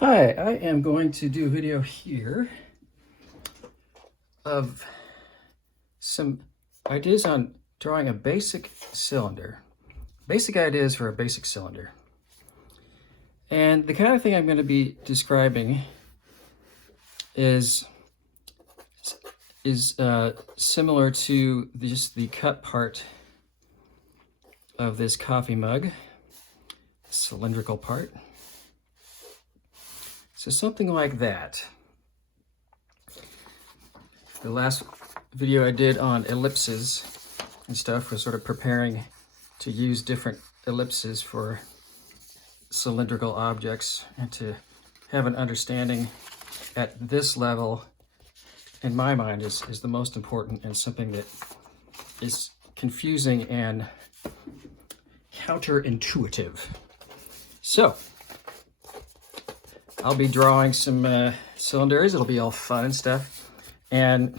Hi, I am going to do a video here of some ideas on drawing a basic cylinder. Basic ideas for a basic cylinder. And the kind of thing I'm going to be describing is similar to just the cut part of this coffee mug, cylindrical part. So something like that. The last video I did on ellipses and stuff was sort of preparing to use different ellipses for cylindrical objects and to have an understanding at this level, in my mind, is the most important and something that is confusing and counterintuitive. So I'll be drawing some cylinders. It'll be all fun and stuff. And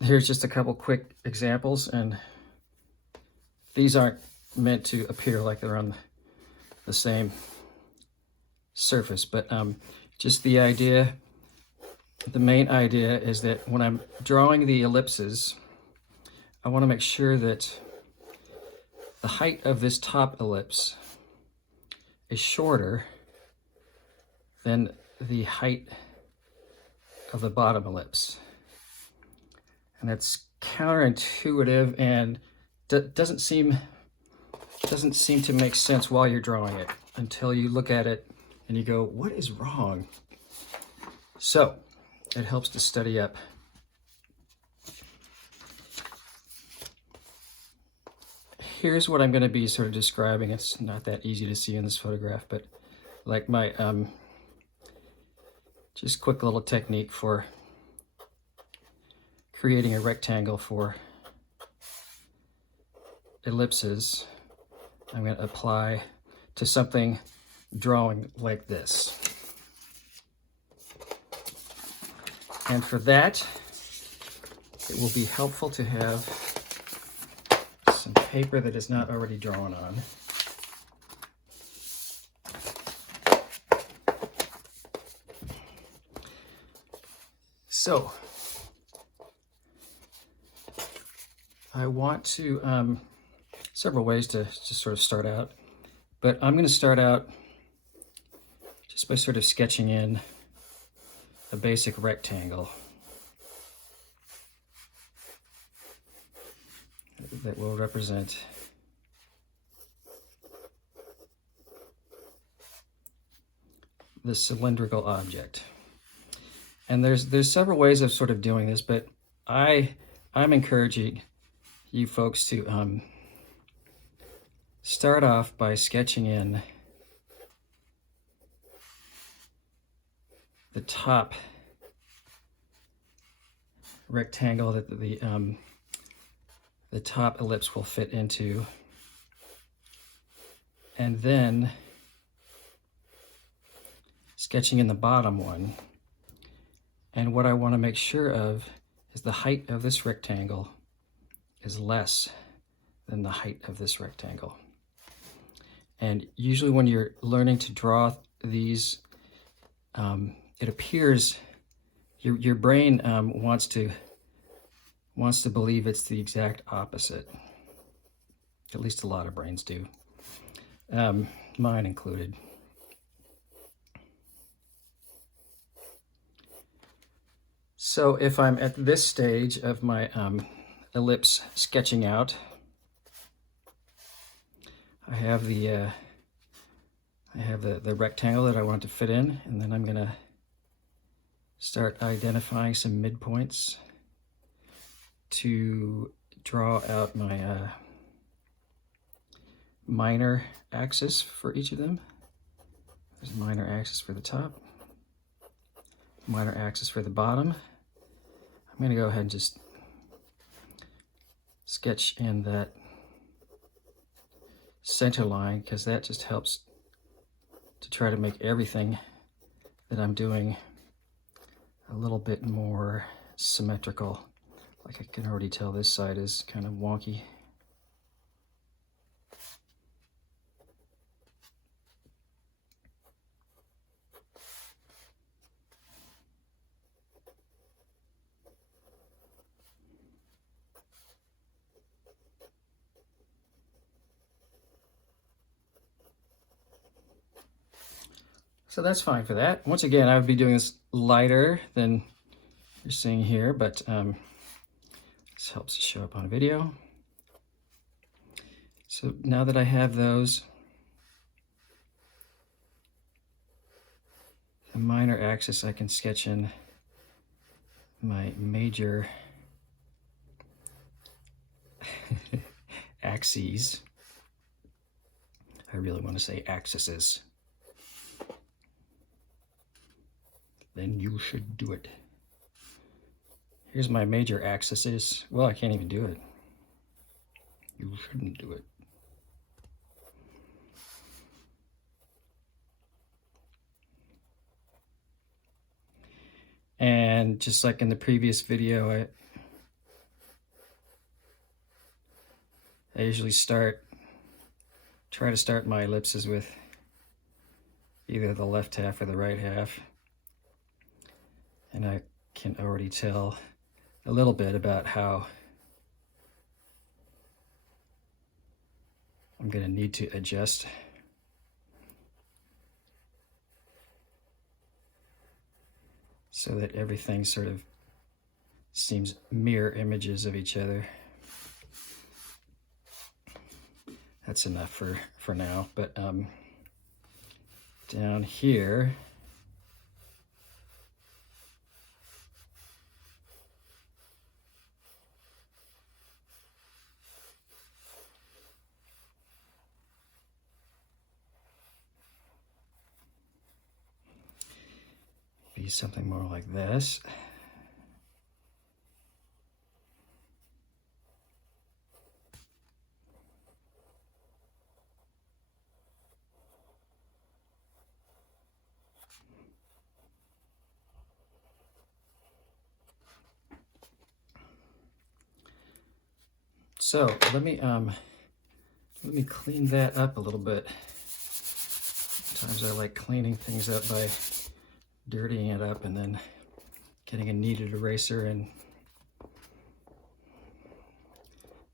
here's just a couple quick examples. And these aren't meant to appear like they're on the same surface, but just the idea, the main idea is that when I'm drawing the ellipses, I want to make sure that the height of this top ellipse is shorter than the height of the bottom ellipse. And that's counterintuitive and doesn't seem to make sense while you're drawing it until you look at it and you go, what is wrong? So it helps to study up. Here's what I'm going to be sort of describing. It's not that easy to see in this photograph, but like my just quick little technique for creating a rectangle for ellipses, I'm going to apply to something drawing like this. And for that, it will be helpful to have some paper that is not already drawn on. So I want to, several ways to just sort of start out, but I'm going to start out just by sort of sketching in a basic rectangle that will represent the cylindrical object. And there's several ways of sort of doing this, but I'm encouraging you folks to start off by sketching in the top rectangle that the top ellipse will fit into, and then sketching in the bottom one. And what I want to make sure of is the height of this rectangle is less than the height of this rectangle. And usually when you're learning to draw these, it appears your brain wants to believe it's the exact opposite. At least a lot of brains do, mine included. So if I'm at this stage of my ellipse sketching out, I have the rectangle that I want to fit in, and then I'm going to start identifying some midpoints to draw out my minor axis for each of them. There's a minor axis for the top, minor axis for the bottom. I'm going to go ahead and just sketch in that center line, because that just helps to try to make everything that I'm doing a little bit more symmetrical. Like I can already tell this side is kind of wonky. So that's fine for that. Once again, I would be doing this lighter than you're seeing here, but this helps show up on video. So now that I have those, the minor axis, I can sketch in my major axes. I really want to say axes. Then you should do it. Here's my major axes. Well, I can't even do it. You shouldn't do it. And just like in the previous video, I usually try to start my ellipses with either the left half or the right half. And I can already tell a little bit about how I'm going to need to adjust so that everything sort of seems mirror images of each other. That's enough for now, but down here, be something more like this. So let me clean that up a little bit. Sometimes I like cleaning things up by dirtying it up and then getting a kneaded eraser and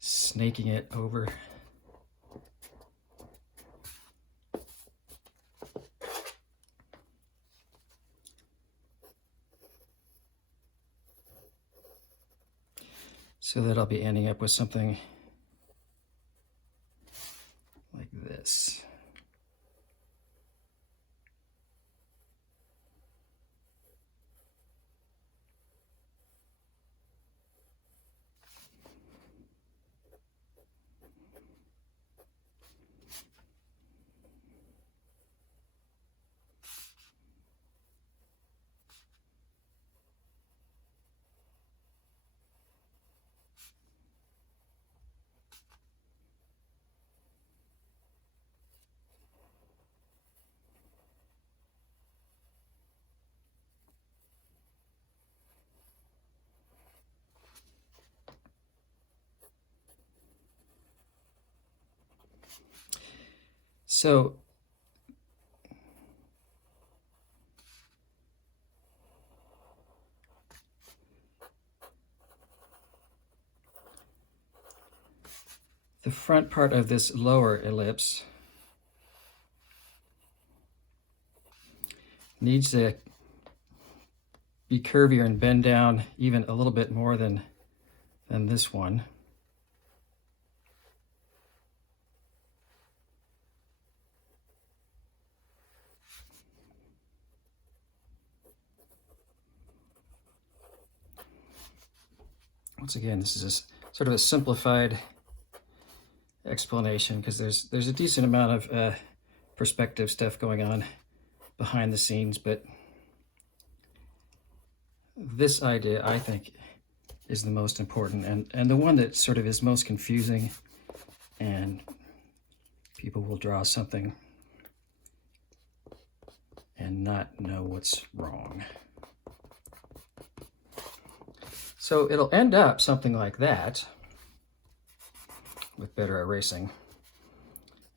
snaking it over. So that I'll be ending up with something like this. So the front part of this lower ellipse needs to be curvier and bend down even a little bit more than this one. Once again, this is sort of a simplified explanation because there's a decent amount of perspective stuff going on behind the scenes, but this idea I think is the most important and the one that sort of is most confusing, and people will draw something and not know what's wrong. So it'll end up something like that with better erasing.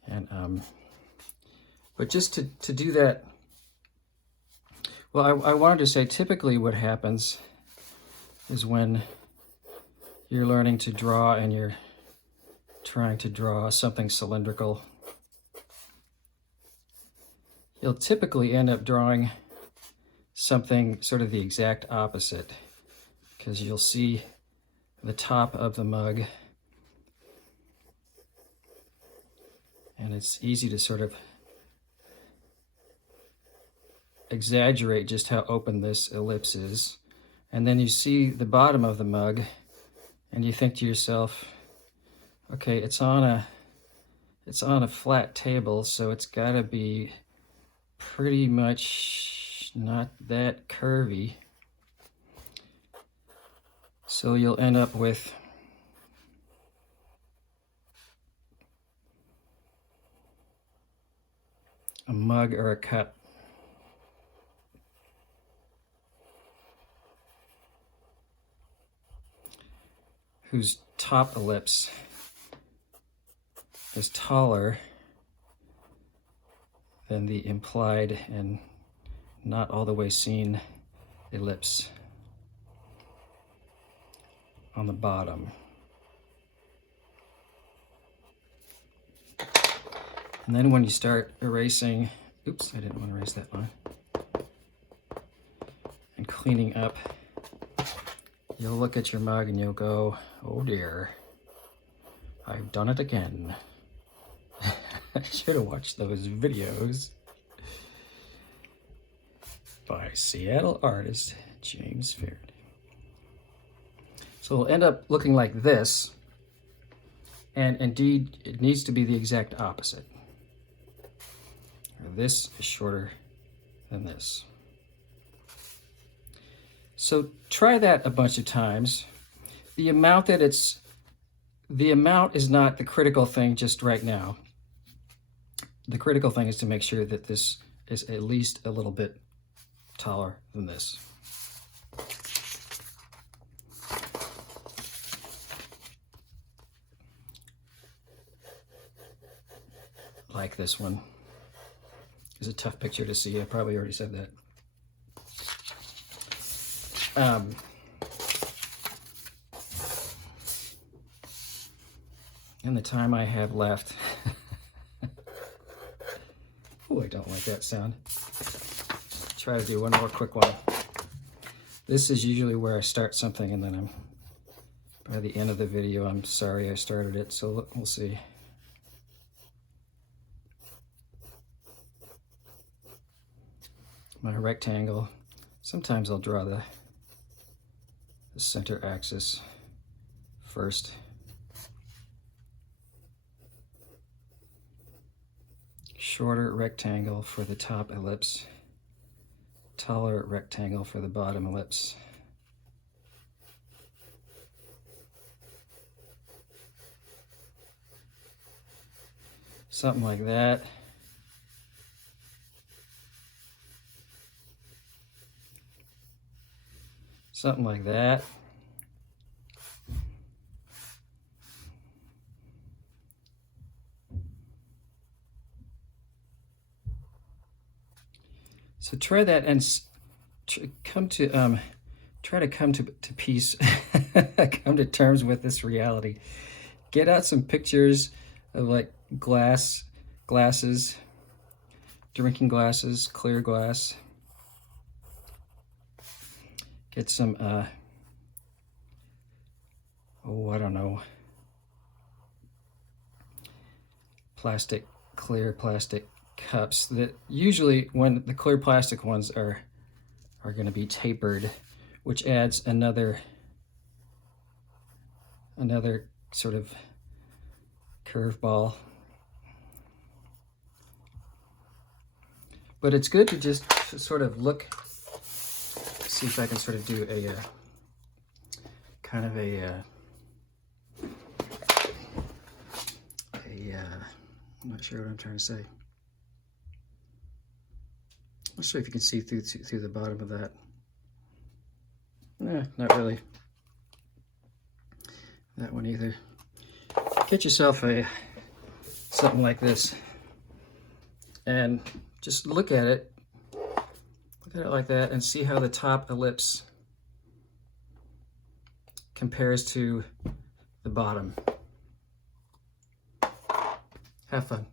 And but just to do that, well, I wanted to say typically what happens is when you're learning to draw and you're trying to draw something cylindrical, you'll typically end up drawing something sort of the exact opposite, because you'll see the top of the mug, and it's easy to sort of exaggerate just how open this ellipse is. And then you see the bottom of the mug and you think to yourself, okay, it's on a flat table, so it's got to be pretty much not that curvy. So you'll end up with a mug or a cup whose top ellipse is taller than the implied and not all the way seen ellipse on the bottom. And then when you start erasing, oops, I didn't want to erase that line, and cleaning up, you'll look at your mug and you'll go, oh dear, I've done it again. I should have watched those videos by Seattle artist James Faraday. So it'll end up looking like this, and indeed it needs to be the exact opposite. This is shorter than this. So try that a bunch of times. The amount is not the critical thing just right now. The critical thing is to make sure that this is at least a little bit taller than this. Like this one. It's a tough picture to see. I probably already said that. In the time I have left, oh, I don't like that sound. Try to do one more quick one. This is usually where I start something and then by the end of the video, I'm sorry I started it, so we'll see. My rectangle, sometimes I'll draw the center axis first. Shorter rectangle for the top ellipse, taller rectangle for the bottom ellipse. Something like that. Something like that. So try that and try to come to peace, come to terms with this reality. Get out some pictures of like glasses, drinking glasses, clear glass. Get some, I don't know, clear plastic cups that usually when the clear plastic ones are going to be tapered, which adds another sort of curveball. But it's good to just sort of look, see if I can sort of do a kind of I'm not sure what I'm trying to say. I'll show you if you can see through the bottom of that. Not really. That one either. Get yourself something like this and just look at it like that and see how the top ellipse compares to the bottom. Have fun.